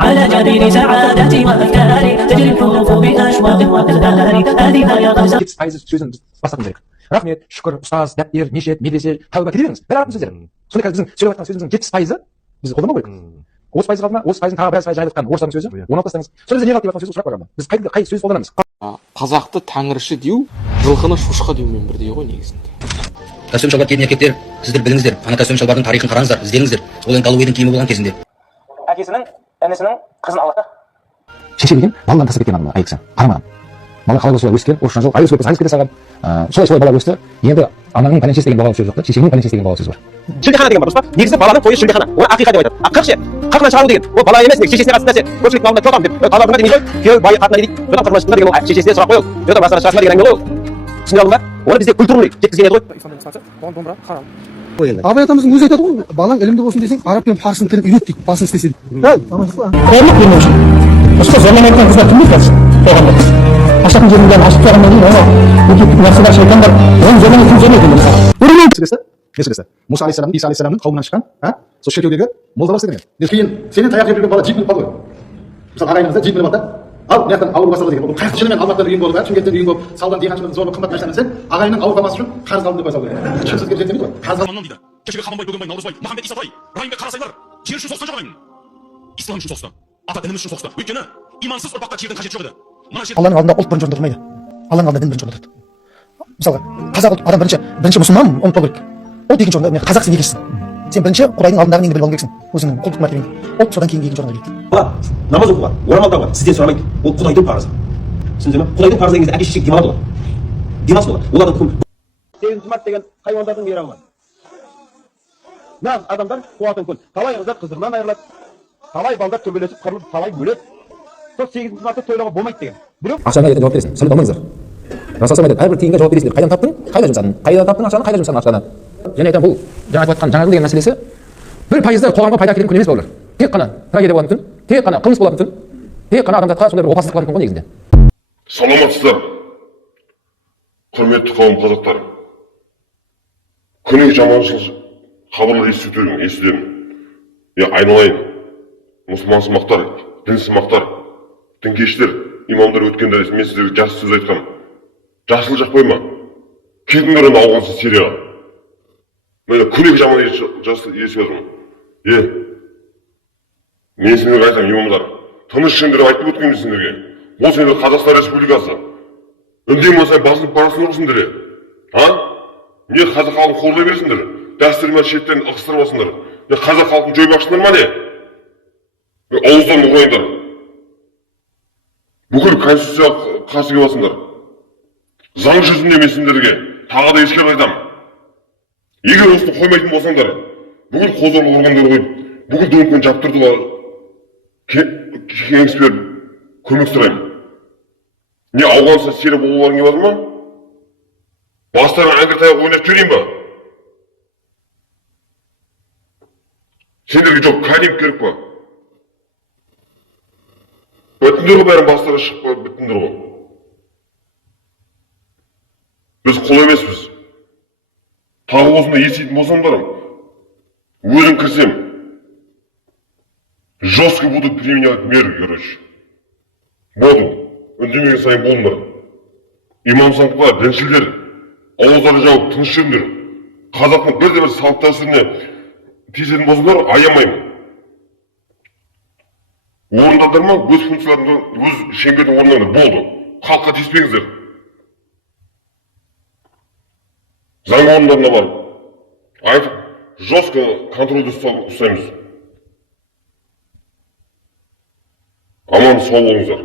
على جبين سعادتي وأفكاري تجري الحروف بأشواق وأزهار هذه يا غزة. Пайызы сөзін бастату керек. Рахмет, шүкір, ұстаз, дәптер, мешіт, медресе, тәуба кете беріңіз. Бәрі артын сөздер. Сонда қазір біздің сөйлеп жатқан сөзіміздің 70% біз қолданбау керек. 30% қалды ма? 30%-ын тағы біраз жайылып жатқан орыстардың сөзі. Оны алып тастаңыз. Сонда біз не қалды деп жатқан сөзді сұрап барамын. Біз қай сөз қолданамыз? Қазақты тәңірші деу, жылқыны шошқа деумен бірдей ғой негізінде. Костюм шалбар киетін еркектер, сіздер біліңіздер. Ана костюм шалбардың тарихын қараңыздар, іздеңіздер. Ол енді Голубайдың киімі болған кезінде. Әкесінің, інісінің қызын алады. Шеше деген балаларын тастап кеткен адамдар, айықса. Қарамаған. Бала қалай болса өскен, орысшан жол, айыз кете салған. Солай бала өсті. Енді ананың пәленшесі деген бала сөз жоқ та, шешенің пәленшесі деген бала сөз бар. Шілдехана деген бар, дұрыс па? Негізі баланың тойы шілдехана. Оны ақиқа деп айтады. Қырық ше, қырқынан шығару деген. Ол бала емес, шешесіне қатысты нәрсе. Көпшілік малында тоқам деп. Қалаларда демей ғой. Күйеу байы қатынайды дейді. Содан қырқынан шыққанда деген ол шешесіне сұрақ қойыл. Содан басына шығасына деген әңгіме ол. Түсіне алдың ба? Оны бізде культурный жеткізген еді ғой. Абай атамыздың өзі айтады ғой, балаң ілімді болсын десең, араб пен парсының тілін үйрет дейді, басын істесе дейді. Қорлық бермеу үшін. Ұстаз зорламайтын қыздар кім дейді қоғамда? Ашатын жерінден ашып тұрғаннан кейін оны өтептік нәрселер шайтандар, оны зорламай кім зорлайды мысалы. Меселесі. Мұса алейхиссаламның, Иса алейхиссаламның қауымынан шыққан, сол шіркеудегі молдалар істеген. Кейін сенен таяқ жеп жүрген бала жек болып қалды ғой. Мысалы ағайыныңызда жек бар да. Ал мына жақтан ауру басталды деген. Қай шынымен Алматыдан үйің болып, Шымкенттен үйің болып, салдан диқаншылықтың зорлық қымбат нәрселерін сен ағайынның ауыр қалмасы үшін қарыз алдым деп қойса керек. Шын сізге жетемейді ғой. Қарыз алдым дейді. Кешегі Қабанбай, Бөгенбай, Наурызбай, Махамбет, Исатай, Райымбек, Қарасайлар жер үшін соғысқан жоқ аймын. Ислам үшін соғысты. Ата дініміз үшін соғысты. Өйткені имансыз ұрпаққа жердің қажеті жоқ еді. Алланың алдында ұлт бірінші орында тұрмайды. Алланың алдында дін бірінші орында тұрады. Мысалға, қазақ ұлт адам бірінші мұсылман ұмытпау керек. Ұлт екінші орында, қазақсың екіншісің. Сен бірінші Құдайдың алдындағы неңді біліп алу керексің. Өзіңнің ұлттық мәртебеңді. Ұлт содан кейін екінші орынға келеді. Бала намаз оқуға, орамал тағуға сізден сұрамайды. Ол Құдайдың парызы. Түсіндіңіз бе? Құдайдың парызы дегенде әке шешеге демалады ғой. Демалыс болады. Олардың күн 8 март деген хайуандардың мейрамы бар. Нағыз адамдар қуатын күн. Талай қыздар қыздығынан айырылады. Талай балдар төбелесіп қырылып, талай өледі. Сол 8 мартты тойлауға болмайды деген. Ақшаны ертең жауап бересің. Сәлем алмаңыздар. Расул айтады, әрбір тиынға жауап бересіңдер. Қайдан таптың? Қайда жұмсадың? Қайда таптың ақшаны? Қайда жұмсадың ақшаны? Және айтамын, бұл жаңа айтып жатқан жаңалық деген мәселесі 1% қоғамға пайда әкелетін күн емес балалар. Тек қана трагедия болатын күн, тек қана қылмыс болатын күн, тек қана адамзатқа сондай бір опасыздық болатын күн ғой негізінде. Саламатсыздар, құрметті қауым қазақтар. Күні жаманшылық хабарлар естуден. Айналайын, мұсылман сымақтар, дін сымақтар, дінкештер, имамдар өткенде мен сіздерге жақсы сөз айтқам. Жақсылық жақпай ма? Кетіңдер оны ауғансыз Сирияға. Мен күлек жаман естіп жатырмын. Мен сендерге айтам, имамдар, тыныш шындырып айтып өткенмін сендерге. Ол сендер Қазақстан Республикасы. Үндемей басынып барасыңдар сендер. Не қазақ халқын қорлай бересіңдер? Дәстүрмен шеттен ығыстырып алсыңдар. Не қазақ халқын жоймақшысыңдар ма не? Ауыздан ұғайындар. Бүкіл конституцияға қарсы келіп алсыңдар. Заң жүзінде мен сендерге тағы да ескертіп айтам. Егер осыны қоймайтын болсаңдар, бүкіл қозырлық органдар қойып, бүкіл дөңкені жаптырдылар. Кеңес беріп, көмек сұраймын. Не ауғанса Сирия болуларың келіп жатыр ма? Бастарың әңгір таяқ ойнап жүрейін ба? Сендерге жоқ кәдім керек па? Бітіндер ғой бәрін бастары шығып қойып бітіндер ғой. Біз қол емеспіз. Тағы осында естейтін болсаңдар, өзің кірсем, жестко буду применять меры, короче. Буду. Үндемеген сайын болыңдар. Имам саңқылар, діншілдер, ауыздары жауып, тыныш жүріңдер. Қазақтың бірде-бір салт дәстүріне тиісетін болсаңдар, аямаймын. Орындадыр ма, өз функцияларында, өз шеңбердің орындаңдар. Болды. Халыққа тиіспеңіздер. Заң орындарына барып, айтып, жестко контрольді ұстаймыз. Аман сау болыңыздар.